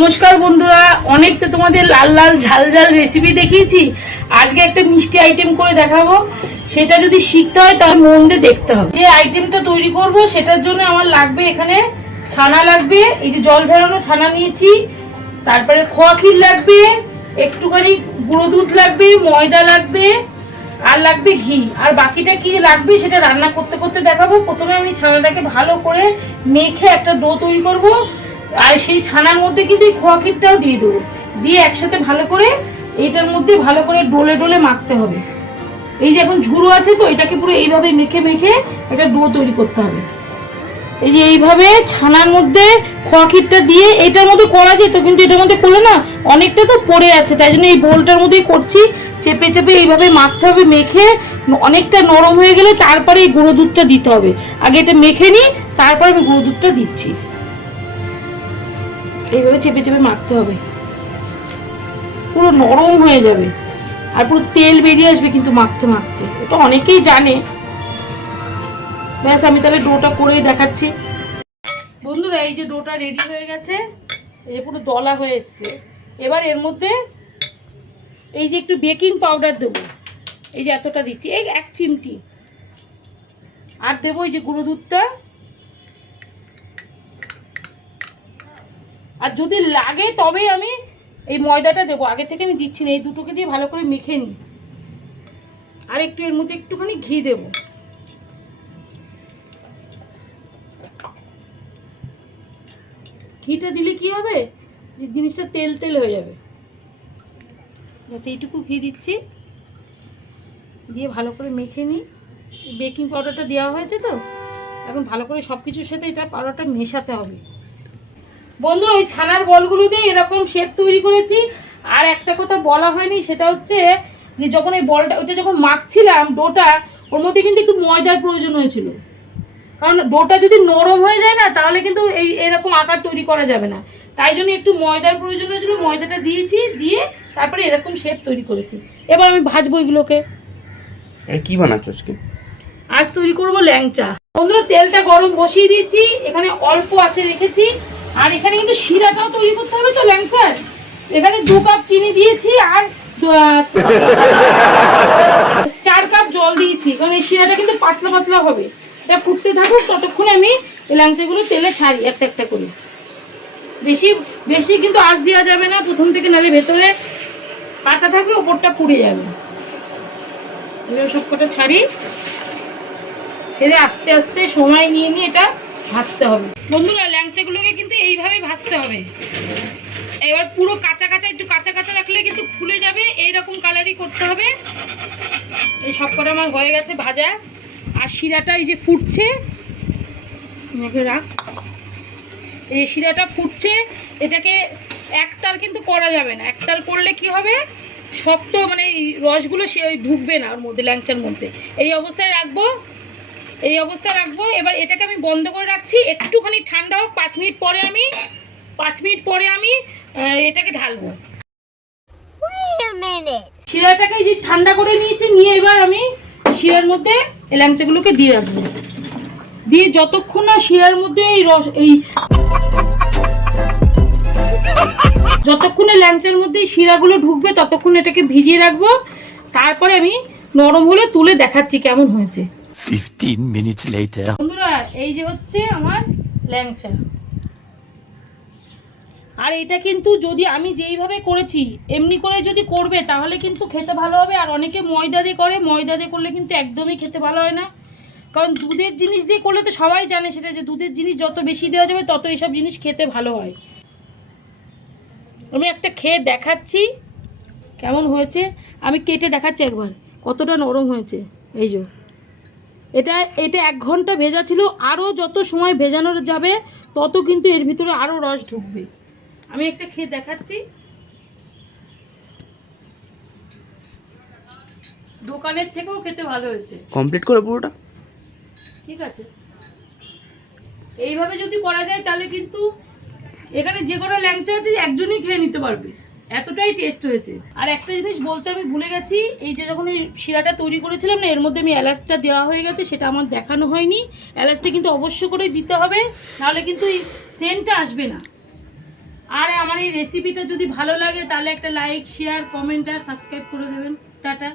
নমস্কার বন্ধুরা, অনেক তো তোমাদের লাল লাল ঝাল ঝাল রেসিপি দেখিয়েছি। আজকে একটা মিষ্টি আইটেম করে দেখাবো। সেটা যদি শিখতে হয় তাহলে মন দিয়ে দেখতে হবে। যে আইটেমটা তৈরি করব সেটার জন্য আমার লাগবে এখানে ছানা লাগবে, এই যে জল ঝরানো ছানা নিয়েছি, তারপরে খোয়া ক্ষীর লাগবে, একটুখানি গুঁড়ো দুধ লাগবে, ময়দা লাগবে, আর লাগবে ঘি। আর বাকিটা কি লাগবে সেটা রান্না করতে করতে দেখাবো। প্রথমে আমি ছানাটাকে ভালো করে মেখে একটা ডো তৈরি করব, আর সেই ছানার মধ্যে কিন্তু এই খোয়া ক্ষীরটাও দিয়ে দেবো, দিয়ে একসাথে ভালো করে এইটার মধ্যে ভালো করে ডোলে ডোলে মাখতে হবে। এই যে এখন ঝুড়ো আছে তো, এটাকে পুরো এইভাবে মেখে মেখে একটা ডো তৈরি করতে হবে। এই যে এইভাবে ছানার মধ্যে খোয়া ক্ষীরটা দিয়ে এটার মধ্যে করা যেত, কিন্তু এটার মধ্যে করলে না অনেকটা তো পড়ে আছে, তাই জন্য এই বোলটার মধ্যেই করছি। চেপে চেপে এইভাবে মাখতে হবে, মেখে অনেকটা নরম হয়ে গেলে তারপরে এই গুঁড়ো দুধটা দিতে হবে। আগে এটা মেখে নিই, তারপর আমি গুঁড়ো দুধটা দিচ্ছি। এইভাবে চেপে চেপে মাখতে হবে, পুরো নরম হয়ে যাবে আর পুরো তেল বেরিয়ে আসবে কিন্তু মাখতে মাখতে। এটা অনেকেই জানে। ব্যাস, আমি তাহলে ডোটা করেই দেখাচ্ছি। বন্ধুরা, এই যে ডোটা রেডি হয়ে গেছে, এই যে পুরো দলা হয়ে এসছে। এবার এর মধ্যে এই যে একটু বেকিং পাউডার দেবো, এই যে এতটা দিচ্ছি, এই 1 চিমটি। আর দেবো এই যে গুঁড়ো দুধটা। আর যদি লাগে তবেই আমি এই ময়দাটা দেবো, আগে থেকে আমি দিচ্ছি না। এই দুটোকে দিয়ে ভালো করে মেখে নিই। আর একটু এর মধ্যে একটুখানি ঘি দেবো। ঘিটা দিলে কি হবে, যে জিনিসটা তেল তেল হয়ে যাবে। সেইটুকু ঘি দিচ্ছি, দিয়ে ভালো করে মেখে নিই। বেকিং পাউডারটা দেওয়া হয়েছে তো, এখন ভালো করে সব কিছুর সাথে এটা পাউডারটা মেশাতে হবে। বন্ধুরা, ওই ছানার বলগুলো দিয়ে এরকম শেপ তৈরি করেছি। আর একটা কথা বলা হয়নি, সেটা হচ্ছে যে যখন এই বলটা ওইটা যখন মাখছিলাম ডোটা, ওর মধ্যে কিন্তু একটু ময়দার প্রয়োজন হয়েছিল। কারণ ডোটা যদি নরম হয়ে যায় না, তাহলে কিন্তু এরকম আকার তৈরি করা যাবে না। তাই জন্য একটু ময়দার প্রয়োজন হয়েছিল, ময়দাটা দিয়েছি, দিয়ে তারপরে এরকম শেপ তৈরি করেছি। এবার আমি ভাজবো এগুলোকে। কি বানাচ্ছ আজকে? আজ তৈরি করবো ল্যাংচা। বন্ধুরা, তেলটা গরম বসিয়ে দিয়েছি, এখানে অল্প আছে রেখেছি। আর এখানে কিন্তু শিরাটাও তৈরি করতে হবে তো ল্যাংচার। এখানে 2 কাপ চিনি দিয়েছি আর 4 কাপ জল দিয়েছি, কারণ এই শিরাটা কিন্তু পাতলা পাতলা হবে। এটা ফুটতে থাকুক, ততক্ষণে আমি এই ল্যাংচাগুলো তেলে ছাড়ি একটা একটা করে। বেশি বেশি কিন্তু আঁচ দেওয়া যাবে না প্রথম থেকে, নাহলে ভেতরে কাঁচা থাকবে, ওপরটা পুড়ে যাবে। এবার সবকটা ছাড়ি, ছেড়ে আস্তে আস্তে সময় নিয়ে নিয়ে এটা ভাজতে হবে। বন্ধুরা, ল্যাংচাগুলোকে কিন্তু এইভাবেই ভাজতে হবে। এবার পুরো কাঁচা কাঁচা, একটু কাঁচা কাঁচা রাখলে কিন্তু ফুলে যাবে, এইরকম কালারই করতে হবে। এই সবকটা আমার হয়ে গেছে ভাজা। আর শিরাটা এই যে ফুটছে, রাখ, এই শিরাটা ফুটছে। এটাকে একতার কিন্তু করা যাবে না, একতার করলে কি হবে, শক্ত মানে রসগুলো সে ঢুকবে না ওর মধ্যে, ল্যাংচার মধ্যে। এই অবস্থায় রাখবো, এই অবস্থায় রাখবো। এবার এটাকে আমি বন্ধ করে রাখছি, একটুখানি ঠান্ডা হোক। 5 মিনিট পরে আমি এটাকে ঢালবো। শিরাটাকে এই যে ঠান্ডা করে নিয়েছি, নিয়ে এবার আমি শিরার মধ্যে এই ল্যাংচাগুলোকে দিয়ে রাখবো। দিয়ে যতক্ষণ না শিরার মধ্যে এই রস, যতক্ষণে ল্যাংচার মধ্যে শিরাগুলো ঢুকবে ততক্ষণ এটাকে ভিজিয়ে রাখবো। তারপরে আমি নরম হলে তুলে দেখাচ্ছি কেমন হয়েছে। 15 minutes later. বন্ধুরা, এই যে হচ্ছে আমার ল্যাংচা। আর এটা কিন্তু যদি আমি যেইভাবে করেছি এমনি করে যদি করবে তাহলে কিন্তু খেতে ভালো হবে। আর অনেকে ময়দা দিয়ে করে, ময়দা দিয়ে করলে কিন্তু একদমই খেতে ভালো হয় না। কারণ দুধের জিনিস দিয়ে করলে তো সবাই জানে সেটা, যে দুধের জিনিস যত বেশি দেওয়া যাবে তত এইসব জিনিস খেতে ভালো হয়। আমি একটা খেয়ে দেখাচ্ছি কেমন হয়েছে। আমি কেটে দেখাচ্ছি একবার কতটা নরম হয়েছে। এই যে এটা 1 ঘন্টা ভেজা ছিল। আরও যত সময় ভেজানো যাবে তত কিন্তু এর ভিতরে আরও রস ঢুকবে। আমি একটা খেয়ে দেখাচ্ছি। দোকানের থেকেও খেতে ভালো হয়েছে। কমপ্লিট করে পুরোটা ঠিক আছে। এইভাবে যদি করা যায় তাহলে কিন্তু এখানে যে কটা ল্যাংচা আছে একজনই খেয়ে নিতে পারবে, এতটাই টেস্ট হয়েছে। আর একটা জিনিস বলতে আমি ভুলে গেছি, এই যে যখন এই শিরাটা তৈরি করেছিলাম না, এর মধ্যে আমি এলাচটা দেওয়া হয়ে গেছে, সেটা আমার দেখানো হয়নি। এলাচটা কিন্তু অবশ্য করে দিতে হবে, নাহলে কিন্তু এই সেন্টটা আসবে না। আর আমার এই রেসিপিটা যদি ভালো লাগে তাহলে একটা লাইক শেয়ার কমেন্ট আর সাবস্ক্রাইব করে দেবেন। টাটা।